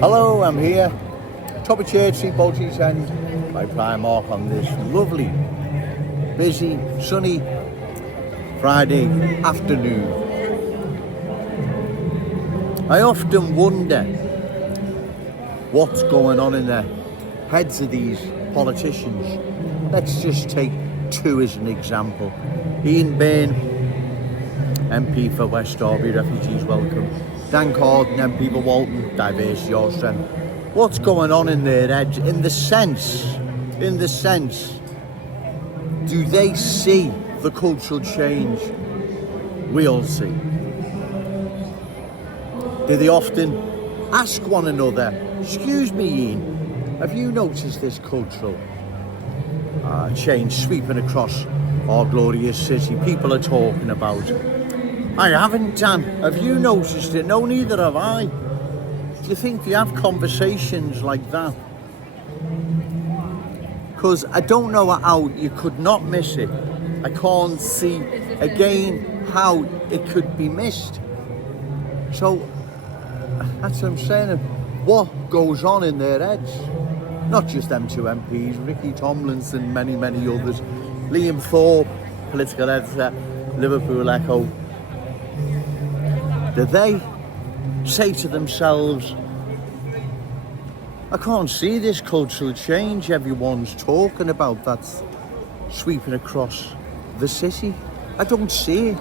Hello, I'm here, top of Church Street, Bolton's End, by Primark on this lovely, busy, sunny Friday afternoon. I often wonder what's going on in the heads of these politicians. Let's just take two as an example. Ian Byrne, MP for West Derby, Refugees Welcome. Dan Carden, MP for Walton, Diversity Your Strength. What's going on in their heads? In the sense, do they see the cultural change we all see? Do they often ask one another, excuse me Ian, have you noticed this cultural change sweeping across our glorious city? People are talking about. I haven't, Dan. Have you noticed it? No, neither have I. Do you think they have conversations like that? Because I don't know how you could not miss it. I can't see again how it could be missed. So that's what I'm saying. What goes on in their heads? Not just them two MPs, Ricky Tomlinson, many, many others. Liam Thorpe, political editor, Liverpool Echo. Do they say to themselves, I can't see this cultural change everyone's talking about that's sweeping across the city? I don't see it.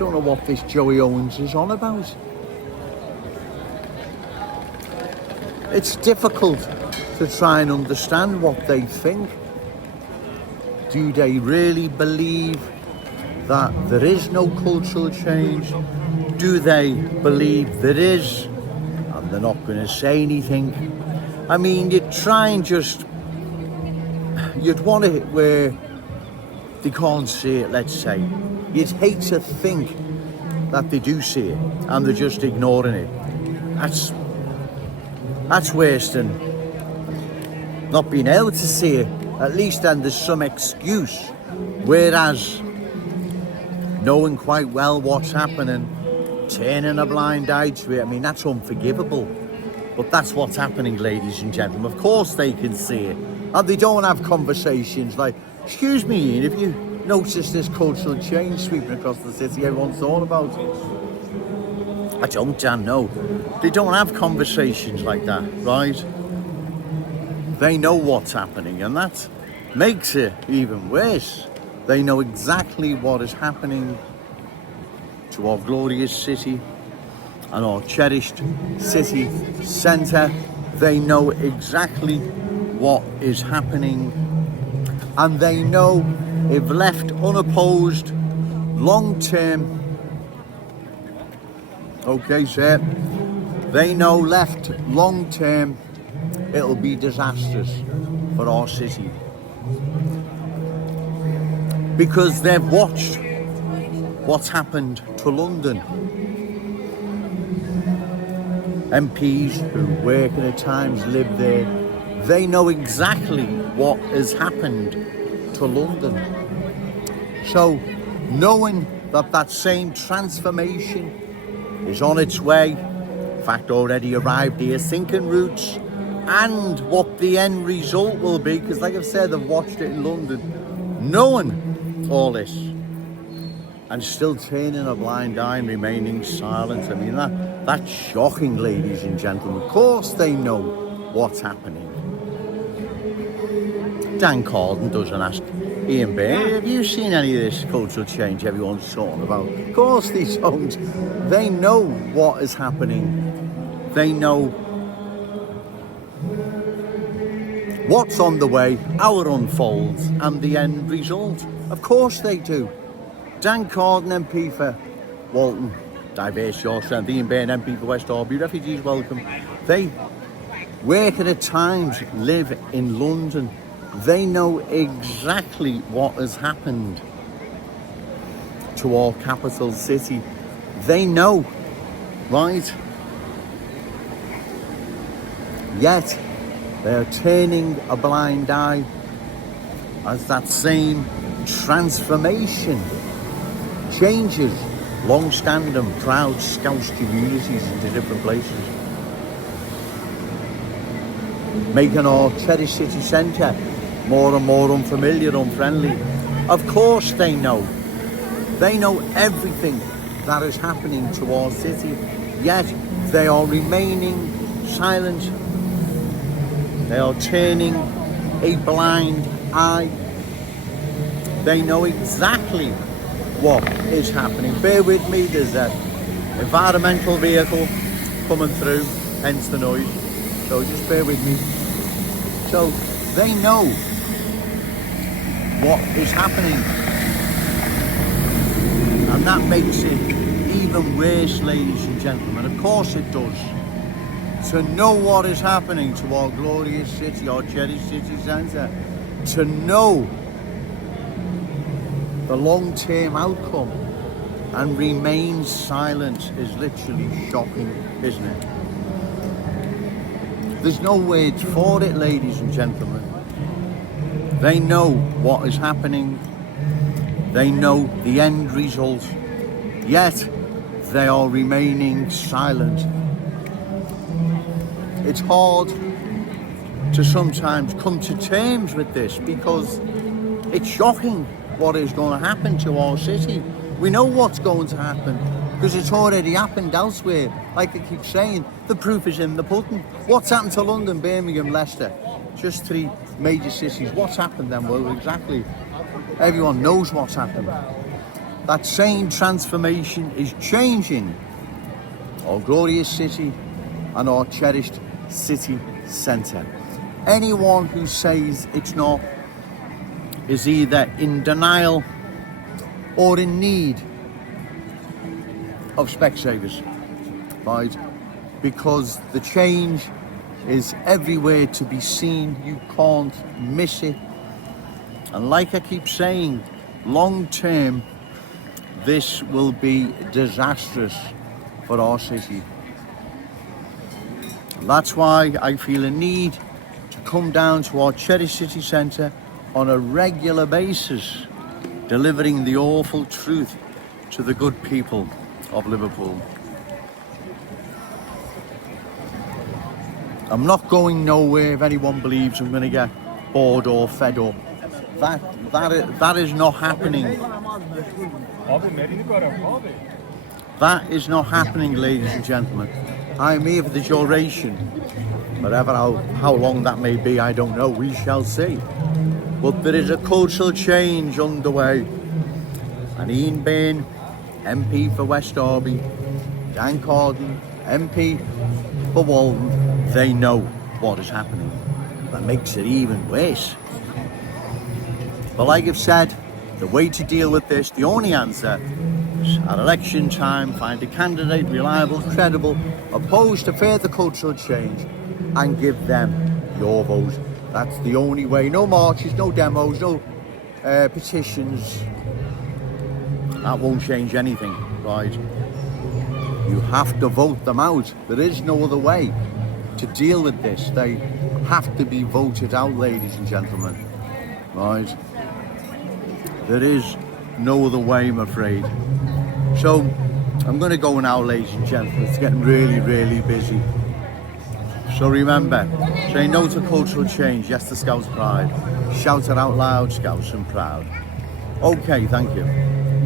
Don't know what this Joey Owens is on about. It's difficult to try and understand what they think. Do they really believe that there is no cultural change? Do they believe there is, and they're not going to say anything? I mean, you'd try and you'd want it where they can't see it, let's say. You'd hate to think that they do see it and they're just ignoring it. That's worse than not being able to see it. At least then there's some excuse. Whereas knowing quite well what's happening, turning a blind eye to it, I mean, that's unforgivable. But that's what's happening, ladies and gentlemen. Of course they can see it. And they don't have conversations like, excuse me, Ian, have you noticed this cultural change sweeping across the city everyone's thought about it? I don't, Dan, no. They don't have conversations like that, right? They know what's happening, and that makes it even worse. They know exactly what is happening to our glorious city and our cherished city centre. They know exactly what is happening, and they know if left unopposed long term, okay sir, they know left long term it'll be disastrous for our city, because they've watched what's happened to London. MPs who work and at times live there, they know exactly what has happened to London. So knowing that that same transformation is on its way, in fact already arrived here, sinking roots, and what the end result will be, because like I've said, I've watched it in London, knowing all this and still turning a blind eye and remaining silent. I mean, that's shocking, ladies and gentlemen. Of course they know what's happening. Dan Carden doesn't ask Ian Byrne, have you seen any of this cultural change everyone's talking about? Of course they don't. They know what is happening. They know what's on the way, how it unfolds, and the end result. Of course they do. Dan Carden, MP for Walton, Diversity Your Strength. Ian Byrne, MP for West Derby, Refugees Welcome. They work and at times live in London. They know exactly what has happened to our capital city. They know, right? Yet they're turning a blind eye as that same transformation changes long-standing proud Scouse communities into different places. making our cherished city centre more and more unfamiliar, unfriendly. Of course they know. They know everything that is happening to our city, yet they are remaining silent. They are turning a blind eye. They know exactly what is happening. Bear with me, there's an environmental vehicle coming through, hence the noise. So just bear with me. So they know what is happening. And that makes it even worse, ladies and gentlemen. Of course it does. To know what is happening to our glorious city, our cherished city centre, to know the long-term outcome and remain silent is literally shocking, isn't it? There's no words for it, ladies and gentlemen. They know what is happening. They know the end result, yet they are remaining silent. It's hard to sometimes come to terms with this because it's shocking what is going to happen to our city. We know what's going to happen because it's already happened elsewhere. Like I keep saying, the proof is in the pudding. What's happened to London, Birmingham, Leicester? Just 3 major cities. What's happened then? Well, exactly. Everyone knows what's happened. That same transformation is changing our glorious city and our cherished city centre. Anyone who says it's not is either in denial or in need of Specsavers, right? Because the change is everywhere to be seen. You can't miss it. And like I keep saying, long term, this will be disastrous for our city. That's why I feel a need to come down to our cherished city centre on a regular basis, delivering the awful truth to the good people of Liverpool. I'm not going nowhere if anyone believes I'm going to get bored or fed up. That is not happening. That is not happening, ladies and gentlemen. I am here for the duration. Whatever, how long that may be, I don't know. We shall see. But there is a cultural change underway. And Ian Byrne, MP for West Derby, Dan Carden, MP for Walton, they know what is happening. That makes it even worse. But like I've said, the way to deal with this, the only answer is at election time, find a candidate reliable, credible, opposed to further cultural change, and give them your vote. That's the only way. No marches, no demos, no petitions. That won't change anything, right? You have to vote them out. There is no other way to deal with this. They have to be voted out, ladies and gentlemen, right? There is no other way, I'm afraid. So I'm going to go now, ladies and gentlemen. It's getting really, really busy. So remember, say no to cultural change, yes to Scouts pride. Shout it out loud, Scouts and proud. Okay, thank you.